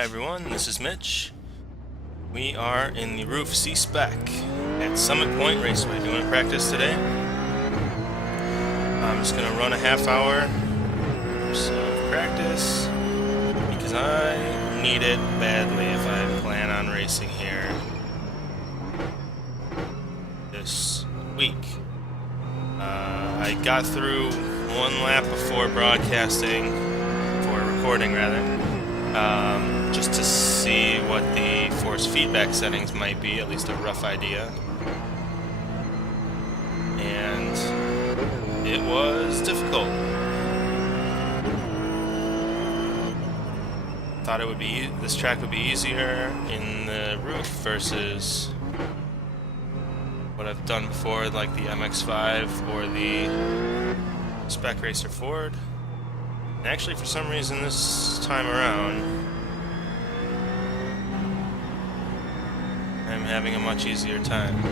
Hi everyone, this is Mitch. We are in the roof C-Spec at Summit Point Raceway doing practice today. I'm just going to run a half hour of practice because I need it badly if I plan on racing here this week. I got through one lap before broadcasting, for recording rather, just to see what the force feedback settings might be, at least a rough idea. And it was difficult. Thought it would be this track would be easier in the roof versus what I've done before, like the MX-5 or the Spec Racer Ford. And actually, for some reason, this time around, I'm having a much easier time.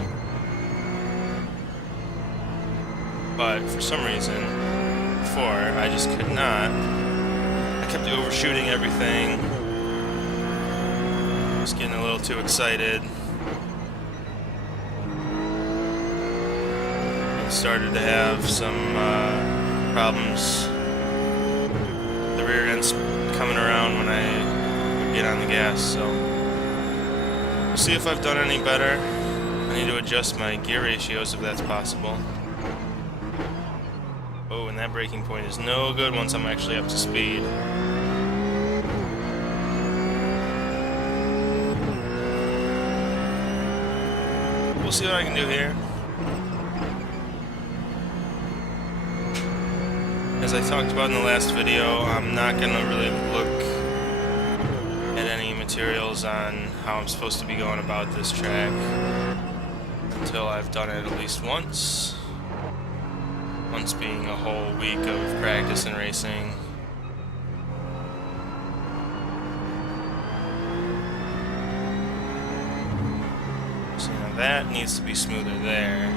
But for some reason, before, I just could not. I kept overshooting everything. Just getting a little too excited. And started to have some problems. The rear end's coming around when I would get on the gas, so we'll see if I've done any better. I need to adjust my gear ratios if that's possible. Oh, and that braking point is no good once I'm actually up to speed. We'll see what I can do here. As I talked about in the last video, I'm not going to really look at any materials on how I'm supposed to be going about this track until I've done it at least once. Once being a whole week of practice and racing. So now that needs to be smoother there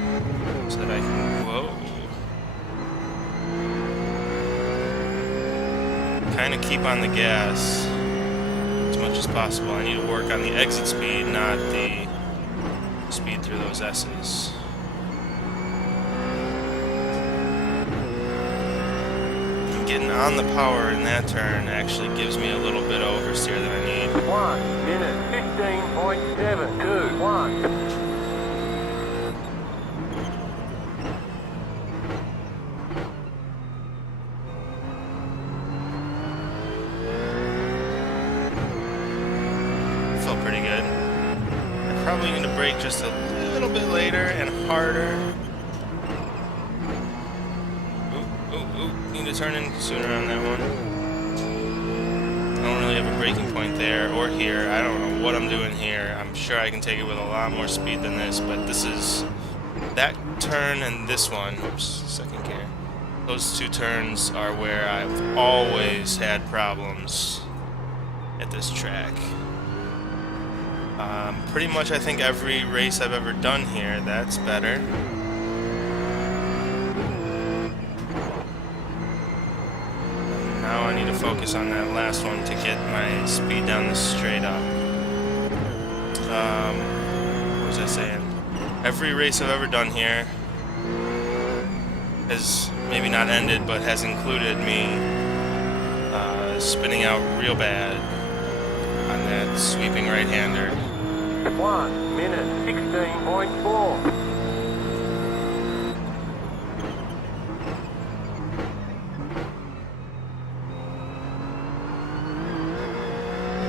so that I can, kind of keep on the gas as much as possible. I need to work on the exit speed, not the speed through those S's. And getting on the power in that turn actually gives me a little bit of oversteer that I need. 1 minute 15.721. Pretty good. I probably need to brake just a little bit later and harder. Need to turn in sooner on that one. I don't really have a braking point there or here. I don't know what I'm doing here. I'm sure I can take it with a lot more speed than this, but this is that turn and this one. Oops, second gear. Those two turns are where I've always had problems at this track. Pretty much I think every race I've ever done here, that's better. Now I need to focus on that last one to get my speed down the straight up. What was I saying? Every race I've ever done here has maybe not ended, but has included me spinning out real bad on that sweeping right-hander. 1 minute 16.4.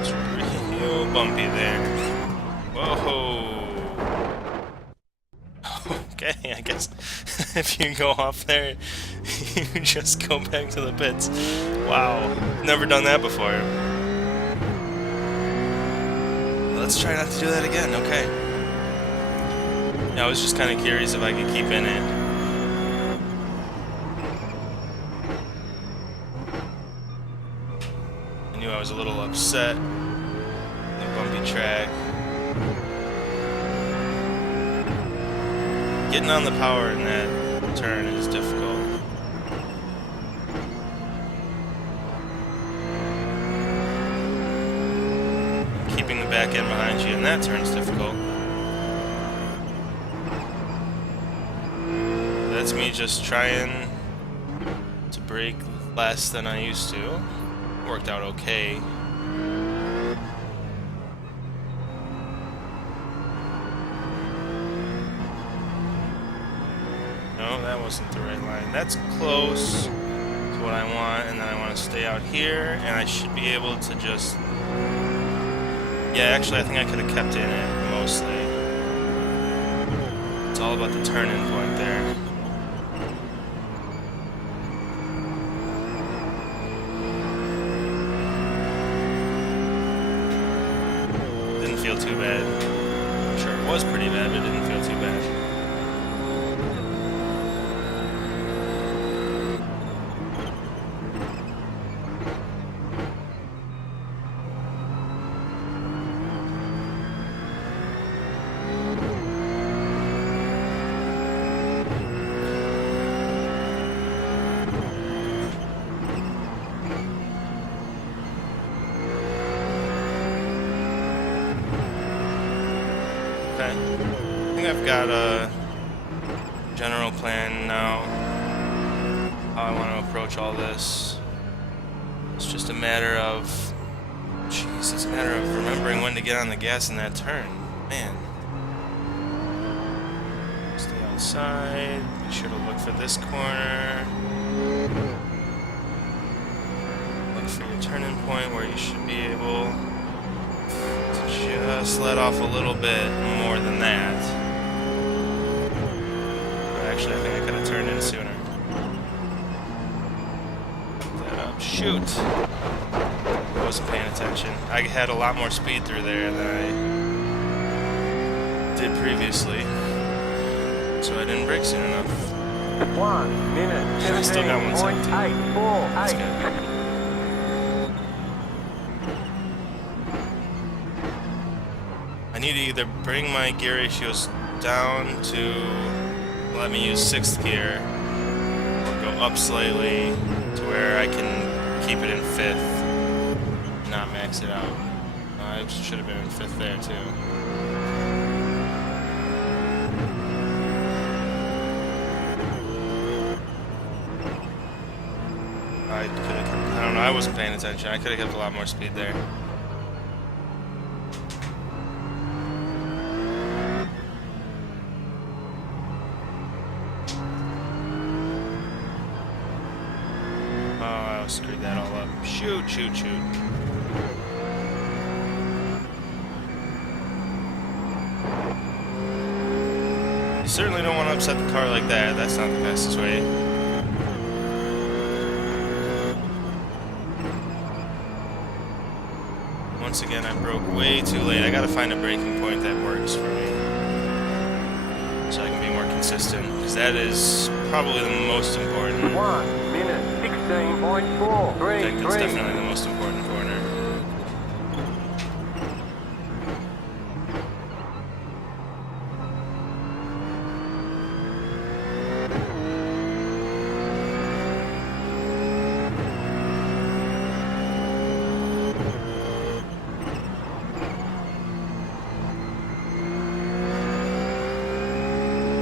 It's real bumpy there. Whoa. Okay, I guess if you go off there, you just go back to the pits. Wow, never done that before. Let's try not to do that again, okay. Yeah, I was just kind of curious if I could keep in it. I knew I was a little upset. The bumpy track. Getting on the power in that turn is difficult. back end behind you, and that turn's difficult. That's me just trying to brake less than I used to. Worked out okay. No, that wasn't the right line. That's close to what I want, and then I want to stay out here, and I should be able to just... Yeah, actually, I think I could have kept in it, mostly. It's all about the turn-in point there. Didn't feel too bad. I'm sure it was pretty bad, but it didn't feel too bad. I think I've got a general plan now how I want to approach all this. It's just a matter of, jeez, it's a matter of remembering when to get on the gas in that turn. Man. Stay outside, be sure to look for this corner. Look for your turning point where you should be able to just let off a little bit more than that. But actually, I think I could have turned in sooner. Put that up. Shoot! I wasn't paying attention. I had a lot more speed through there than I did previously, so I didn't brake soon enough. 1 minute, I still got 17.848. That's good. I need to either bring my gear ratios down to let me use 6th gear, or go up slightly to where I can keep it in 5th, not max it out. I should have been in 5th there too. I don't know, I wasn't paying attention. I could have kept a lot more speed there. Screwed that all up. Shoot, shoot, shoot. You certainly don't want to upset the car like that. That's not the fastest way. Once again, I broke way too late. I gotta find a braking point that works for me, so I can be more consistent, because that is probably the most important. 1 minute, 16.433. I think that's definitely the most important corner.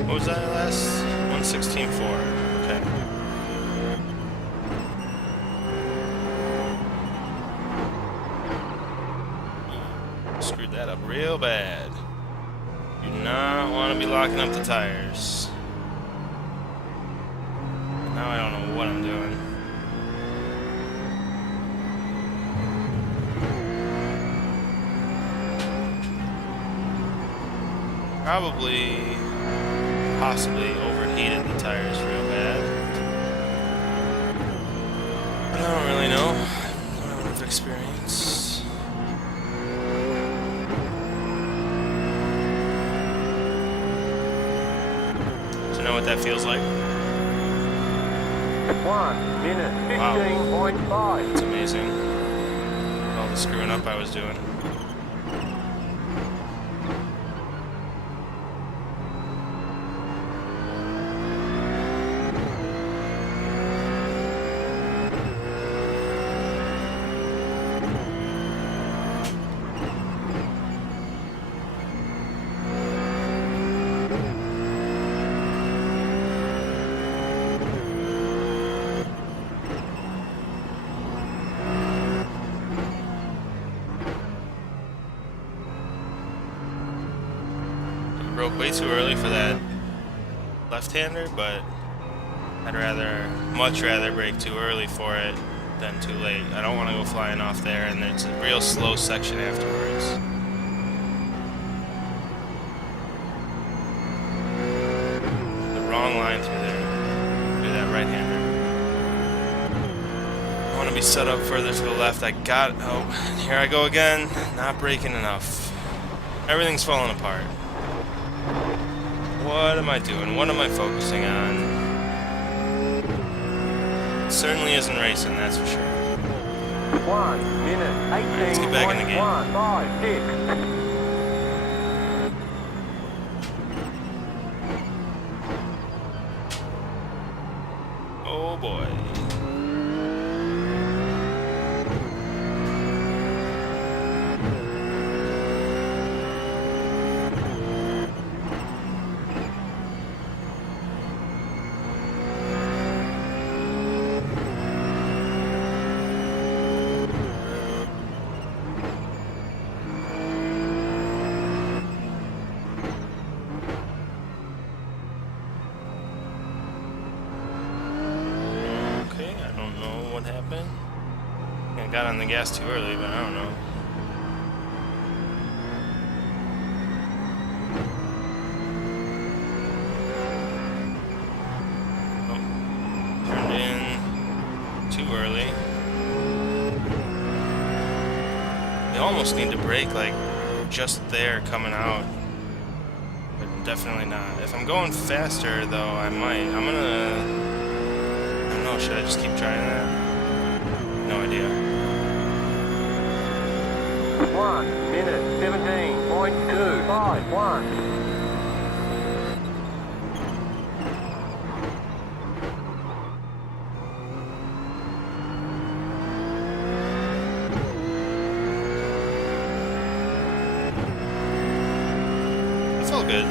What was that last? 1:16.4. Okay. Screwed that up real bad. Do not want to be locking up the tires. Now I don't know what I'm doing. Probably, possibly overheated the tires real bad. But I don't really know. I don't have enough experience. To know what that feels like. 1 minute, 15.5. It's amazing. All the screwing up I was doing. broke way too early for that left-hander, but I'd much rather brake too early for it than too late. I don't want to go flying off there, and it's a real slow section afterwards. The wrong line through there. Do that right-hander. I want to be set up further to the left. Oh, here I go again. Not braking enough. Everything's falling apart. What am I doing? What am I focusing on? It certainly isn't racing, that's for sure. 1 minute, 18.156. Let's get back in the game. Oh boy. What happened? I got on the gas too early, but I don't know. Oh, turned in too early. We almost need to brake like just there coming out, but definitely not. If I'm going faster though, I might. I don't know, should I just keep trying that? No idea. 1 minute, 17.251. That felt good.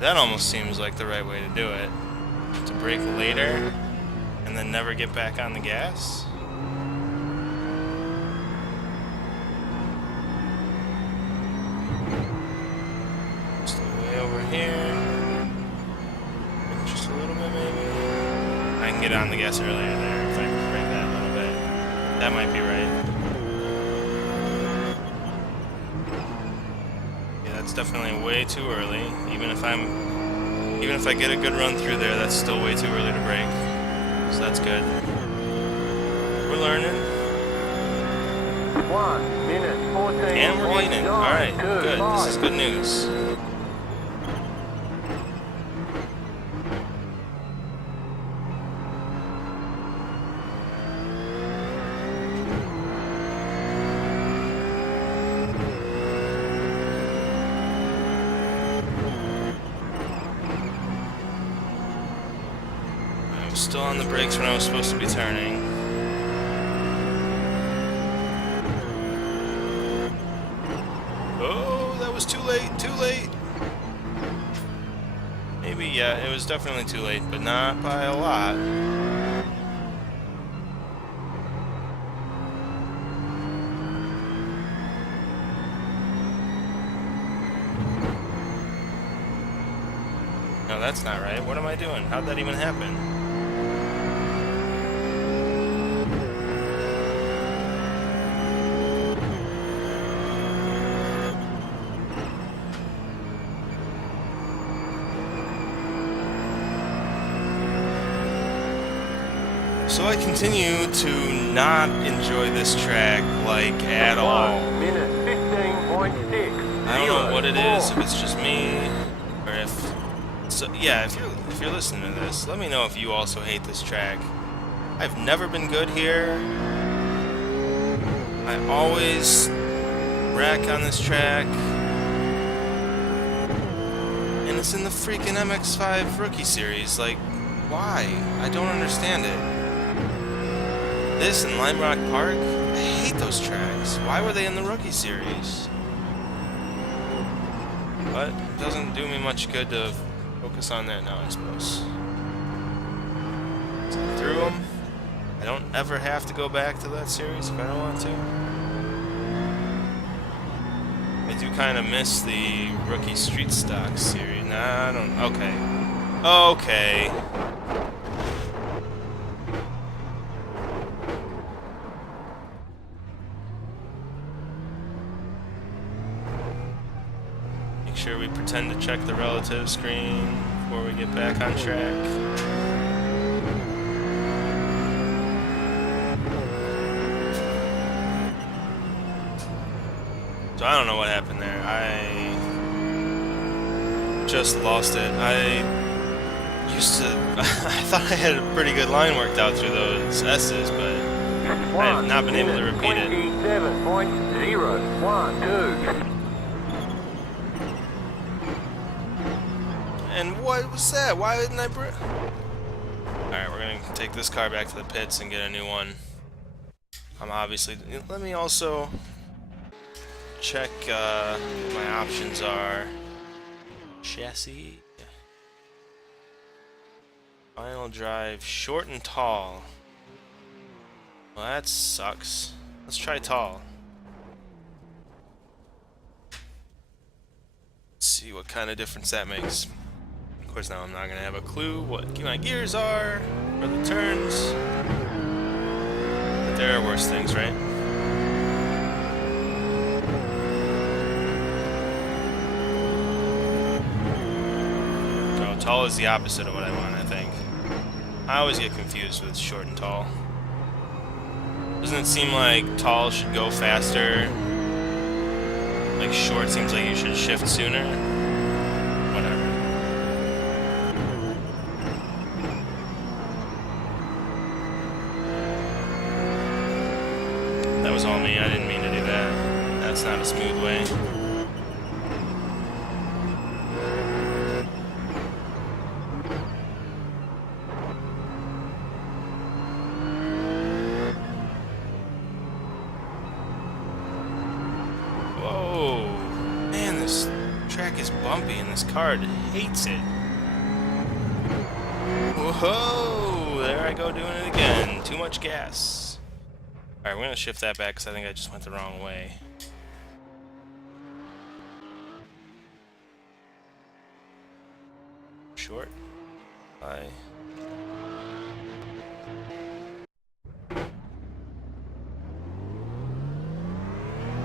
That almost seems like the right way to do it. To brake later and then never get back on the gas. Just way over here. Just a little bit maybe. I can get on the gas earlier there if I brake that a little bit. That might be right. It's definitely way too early. Even if I get a good run through there, that's still way too early to brake. So that's good. We're learning. 1 minute, 14. And we're gaining. Alright, good. This is good news. Still on the brakes when I was supposed to be turning. Oh, that was too late, too late. Maybe, yeah, it was definitely too late, but not by a lot. No, that's not right. What am I doing? How'd that even happen? So I continue to not enjoy this track, like, at all. 1 minute, 15.6. I don't know what it is, if it's just me, or if... So, yeah, if you're listening to this, let me know if you also hate this track. I've never been good here. I always wreck on this track. And it's in the freaking MX-5 Rookie Series, like, why? I don't understand it. This and Lime Rock Park, I hate those tracks. Why were they in the Rookie Series? But it doesn't do me much good to focus on that now, I suppose. So through them. I don't ever have to go back to that series if I don't want to. I do kind of miss the rookie street stock series. Nah, I don't. Okay. Okay. Make sure we pretend to check the relative screen before we get back on track. So I don't know what happened there. I just lost it. I used to... I thought I had a pretty good line worked out through those S's, but I have not been able to repeat it. 27.012. And what was that? Why didn't I... Alright, we're going to take this car back to the pits and get a new one. Obviously... Let me also... check what my options are. Chassis. Final drive, short and tall. Well, that sucks. Let's try tall. Let's see what kind of difference that makes. Of course, now I'm not going to have a clue what my gears are for the turns. But there are worse things, right? Tall is the opposite of what I want, I think. I always get confused with short and tall. Doesn't it seem like tall should go faster? Like short seems like you should shift sooner? Whatever. That was all me, I didn't mean to do that. That's not a smooth way. Bumpy and this car hates it. Whoa! There I go doing it again. Too much gas. Alright, we're gonna shift that back because I think I just went the wrong way. Short. Bye.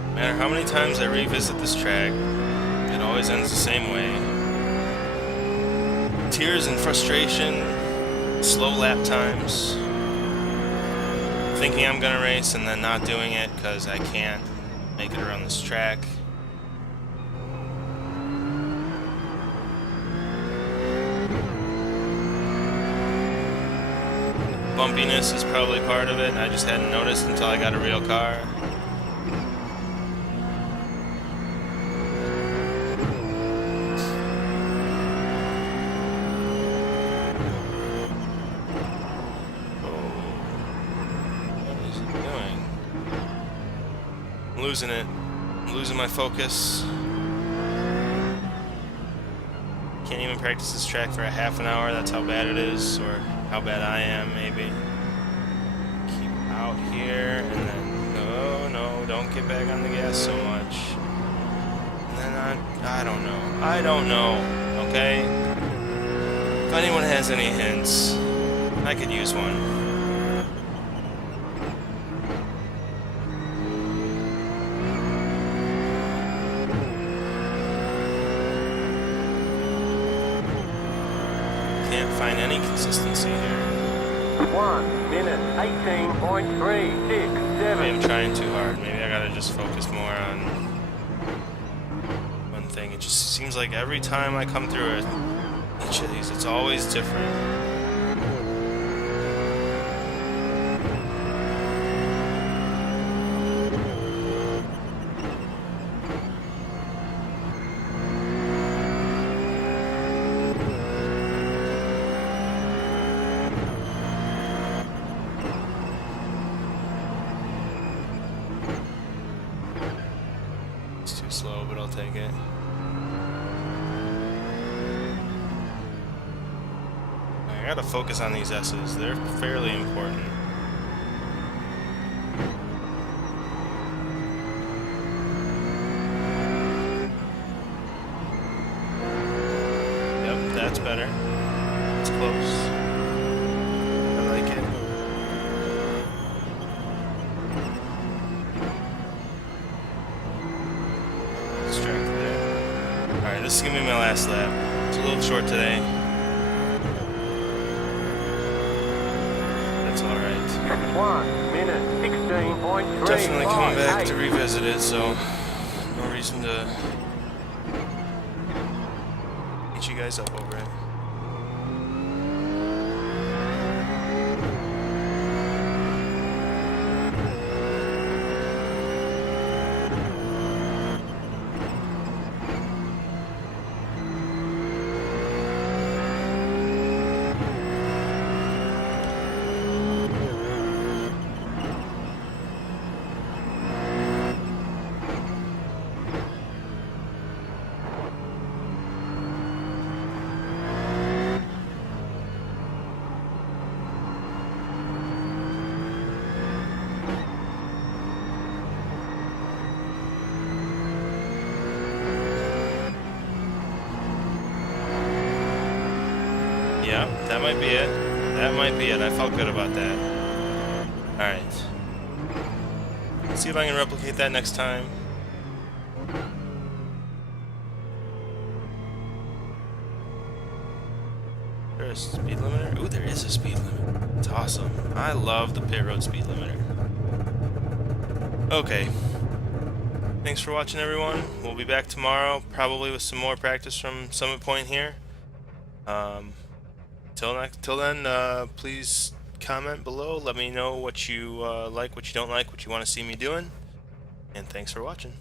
No matter how many times I revisit this track, it always ends the same way. Tears and frustration, slow lap times, thinking I'm gonna race and then not doing it because I can't make it around this track. Bumpiness is probably part of it. I just hadn't noticed until I got a real car. Losing it. I'm losing my focus. Can't even practice this track for a half an hour. That's how bad it is, or how bad I am, maybe. Keep out here, and then no, don't get back on the gas so much. And then I don't know. Okay. If anyone has any hints, I could use one. Find any consistency here. 1 minute 18.367. Maybe I'm trying too hard. Maybe I gotta just focus more on one thing. It just seems like every time I come through each of these, it's always different. Slow, but I'll take it. I gotta focus on these S's. They're fairly important. Yep, that's better. It's close. I like it. Distracted there. Alright, this is gonna be my last lap. It's a little short today. That's alright. 1 minute 16.3. Definitely coming back to revisit it, so no reason to get you guys up over it. Yeah, that might be it. That might be it. I felt good about that. Alright. Let's see if I can replicate that next time. There's a speed limiter? Ooh, there is a speed limiter. It's awesome. I love the pit road speed limiter. Okay. Thanks for watching, everyone. We'll be back tomorrow, probably with some more practice from Summit Point here. Till then, please comment below. Let me know what you like, what you don't like, what you want to see me doing. And thanks for watching.